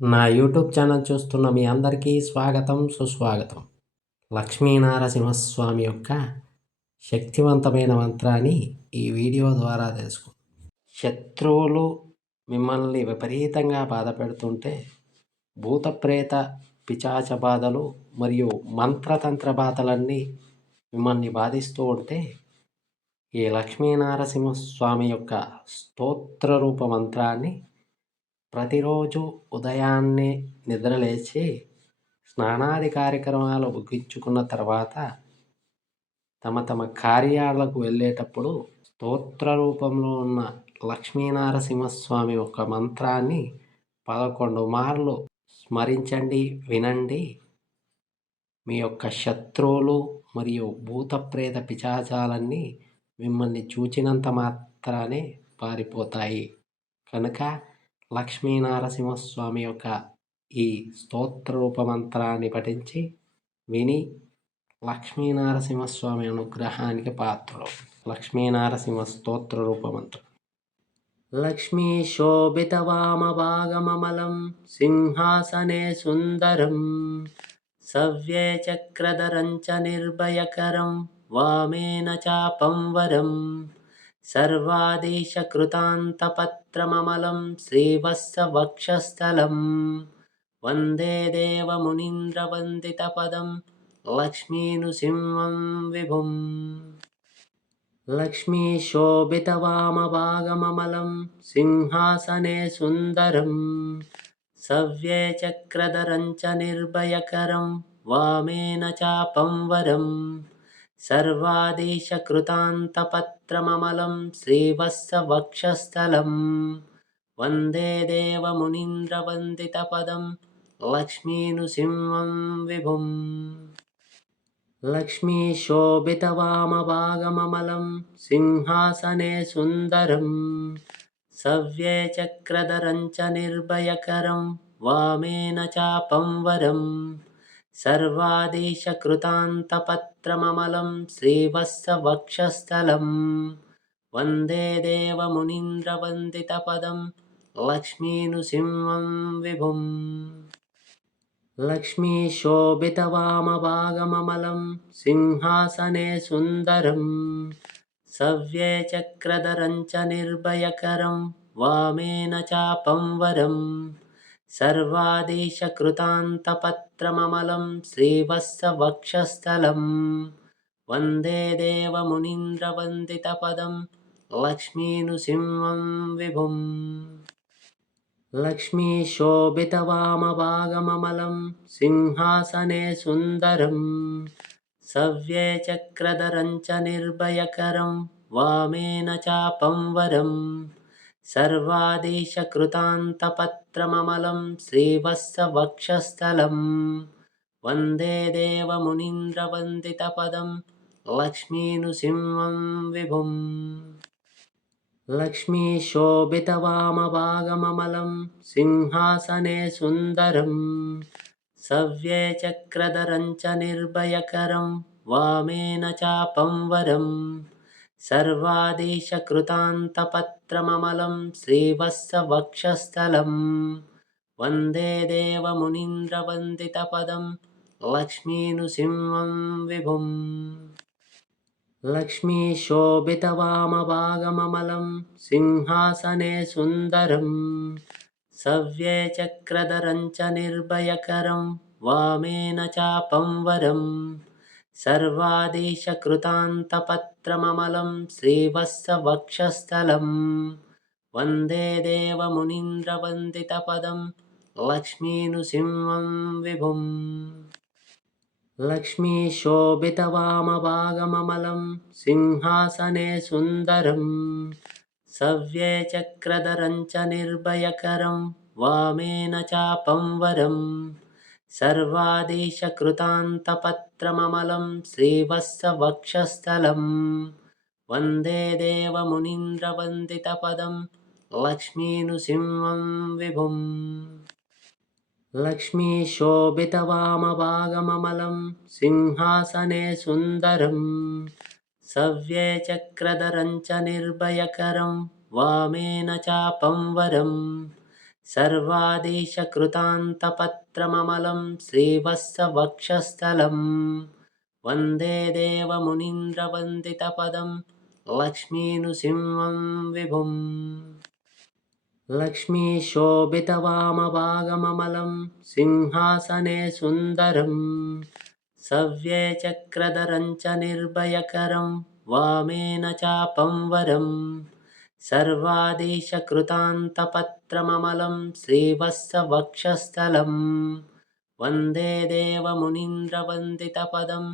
నా YouTube channel చూస్తున్న మీ అందరికీ స్వాగతం, సుస్వాగతం. లక్ష్మీనారసింహస్వామి యొక్క శక్తివంతమైన మంత్రాన్ని ఈ వీడియో ద్వారా తెలుసుకుందాం. శత్రువులు మిమ్మల్ని విపరీతంగా బాధపెడుతుంటే, భూత ప్రేత పిశాచ బాధలు మరియు మంత్రతంత్ర బాధలన్నీ మిమ్మల్ని బాధిస్తూ ఉంటే, ఈ లక్ష్మీనారసింహస్వామి యొక్క స్తోత్ర రూప మంత్రాన్ని ప్రతిరోజు ఉదయాన్నే నిద్రలేచి స్నానాది కార్యక్రమాలు ముగించుకున్న తర్వాత తమ కార్యాలకు వెళ్ళేటప్పుడు స్తోత్ర రూపంలో ఉన్న లక్ష్మీనారసింహస్వామి యొక్క మంత్రాన్ని 11 మార్లు స్మరించండి, వినండి. మీ యొక్క శత్రువులు మరియు భూత ప్రేత పిశాచాలన్నీ మిమ్మల్ని చూచినంత మాత్రానే పారిపోతాయి. కనుక లక్ష్మీనారసింహస్వామి యొక్క ఈ స్తోత్ర రూప మంత్రాన్ని పఠించి విని లక్ష్మీనారసింహస్వామి అనుగ్రహానికి పాత్రులు. లక్ష్మీనారసింహ స్తోత్ర రూప మంత్రం. లక్ష్మీ శోభితవామభాగమమలం సింహాసనే సుందరం సవ్యే చక్రధరం చ నిర్భయకరం వామేన చాపం వరం సర్వాదేశకృతాంతపత్రమమలం శ్రీవత్సవక్షస్థలం వందే దేవమునీంద్రవందితపదం లక్ష్మీనృసింహం విభుం. లక్ష్మీ శోభితవామభాగమమలం సింహాసనే సుందరం సవ్యే చక్రధరం చ నిర్భయకరం వామేన చాపం వరం సర్వాదేశకృతాంతపత్రమమలం శ్రీవత్సవక్షస్థలం వందే దేవమునీంద్రవందితపదం లక్ష్మీనృసింహం విభుం. లక్ష్మీ శోభితవామభాగమమలం సింహాసనే సుందరం సవ్యే చక్రధరం చ నిర్భయకరం వామేన చాపం వరం సర్వాదేశకృతాంతపత్రమమలం శ్రీవత్సవక్షస్థలం వందే దేవమునీంద్రవందితపదం లక్ష్మీనృసింహం విభుం. లక్ష్మీ శోభితవామభాగమమలం సింహాసనే సుందరం సవ్యే చక్రధరం చ నిర్భయకరం వామేన చాపం వరం సర్వాదేశకృతాంతపత్రమమలం శ్రీవత్సవక్షస్థలం వందే దేవమునీంద్రవందితపదం లక్ష్మీనృసింహం విభుం. లక్ష్మీ శోభితవామభాగమమలం సింహాసనే సుందరం సవ్యే చక్రధరం చ నిర్భయకరం వామేన చాపం వరం సర్వాదేశకృతాంతపత్రమమలం శ్రీవత్సవక్షస్థలం వందే దేవమునీంద్రవందితపదం లక్ష్మీనృసింహం విభుం. లక్ష్మీ శోభితవామభాగమమలం సింహాసనే సుందరం సవ్యే చక్రధరం చ నిర్భయకరం వామేన చాపం వరం సర్వాదేశకృతాంతపత్రమమలం శ్రీవత్సవక్షస్థలం వందే దేవమునీంద్రవందితపదం లక్ష్మీనృసింహం విభుం. లక్ష్మీ శోభితవామభాగమమలం సింహాసనే సుందరం సవ్యే చక్రధరం చ నిర్భయకరం వామేన చాపం వరం సర్వాదేశకృతాంతపత్రమమలం శ్రీవత్సవక్షస్థలం వందే దేవమునీంద్రవందితపదం లక్ష్మీనృసింహం విభుం. లక్ష్మీ శోభితవామభాగమమలం సింహాసనే సుందరం సవ్యే చక్రధరం చ నిర్భయకరం వామేన చాపం వరం సర్వాదేశకృతాంతపత్రమమలం శ్రీవత్సవక్షస్థలం వందే దేవమునీంద్రవందితపదం లక్ష్మీనృసింహం విభుం. లక్ష్మీ శోభితవామభాగమమలం సింహాసనే సుందరం సవ్యే చక్రధరం చ నిర్భయకరం వామేన చాపం వరం सर्वादेशकृतान्तपत्रममलं श्रीवत्सवक्षस्थलं वन्दे देवमुनीन्द्रवन्दितपदं लक्ष्मीनृसिंहं विभुम्। लक्ष्मीशोभितवामभागममलं सिंहासने सुन्दरं सव्येचक्रधरं च निर्भयकरं वामेन चापं वरं सर्वादेशकृतान्तपत्रममलं श्रीवत्सवक्षस्थलं वन्दे देवमुनीन्द्रवन्दितपदं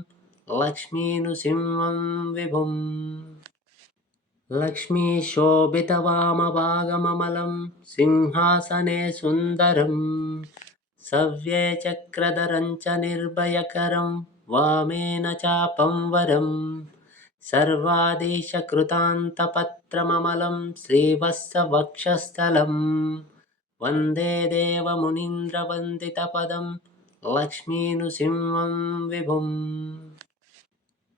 लक्ष्मीनृसिंहं विभुम्। लक्ष्मीशोभितवामभागममलं सिंहासने सुन्दरं सव्येचक्रधरं च निर्भयकरं वामेन चापं वरं सर्वादेशकृतान्तपत्रममलं श्रीवत्सवक्षस्थलं वन्दे देवमुनीन्द्रवन्दितपदं लक्ष्मीनृसिंहं विभुम्।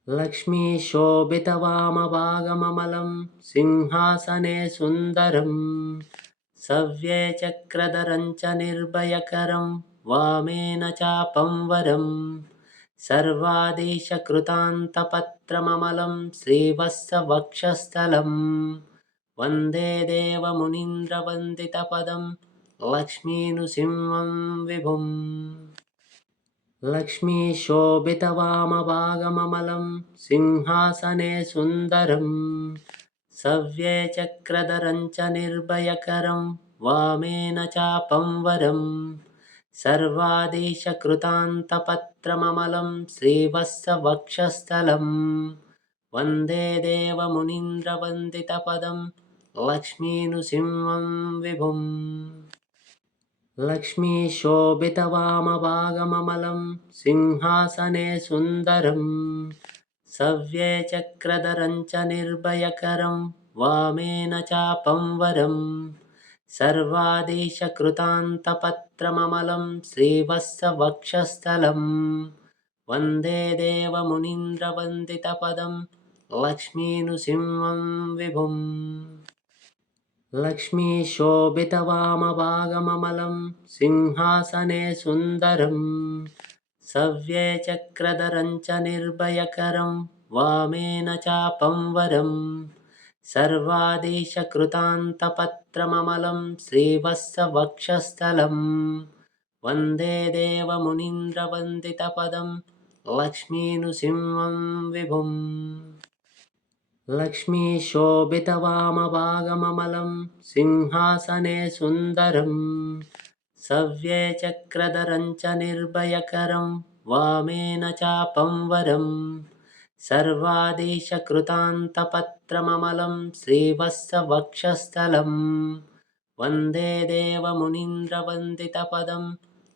लक्ष्मीशोभितवामभागममलं सिंहासने सुन्दरं सव्येचक्रधरं च निर्भयकरं वामेन चापं वरं सर्वादेशकृतान्तपत्रममलं श्रीवत्सवक्षस्थलं वन्दे देवमुनीन्द्रवन्दितपदं लक्ष्मीनृसिंहं विभुम्। लक्ष्मीशोभितवामभागममलं सिंहासने सुन्दरं सव्येचक्रधरं च निर्भयकरं वामेन चापं वरं सर्वादेशकृतान्तपत्रममलं श्रीवत्सवक्षस्थलं वन्दे देवमुनीन्द्रवन्दितपदं लक्ष्मीनृसिंहं विभुम्। लक्ष्मीशोभितवामभागममलं सिंहासने सुन्दरं सव्येचक्रधरं च निर्भयकरं वामेन चापं वरं सर्वादेशकृतान्तपत्रममलं श्रीवत्सवक्षस्थलं वन्दे देवमुनीन्द्रवन्दितपदं लक्ष्मीनृसिंहं विभुम्। लक्ष्मीशोभितवामभागममलं सिंहासने सुन्दरं सव्येचक्रधरं च निर्भयकरं वामेन चापं वरं सर्वादेशकृतान्तपत्रममलं श्रीवत्सवक्षस्थलं वन्दे देवमुनीन्द्रवन्दितपदं लक्ष्मीनृसिंहं विभुम्। लक्ष्मीशोभितवामभागममलं सिंहासने सुन्दरं सव्येचक्रधरं च निर्भयकरं वामेन चापं वरं सर्वादेशकृतान्तपत्रममलं श्रीवत्सवक्षस्थलं वन्दे देवमुनीन्द्रवन्दितपदं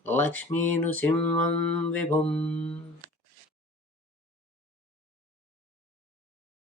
लक्ष्मीनृसिंहं विभुम्।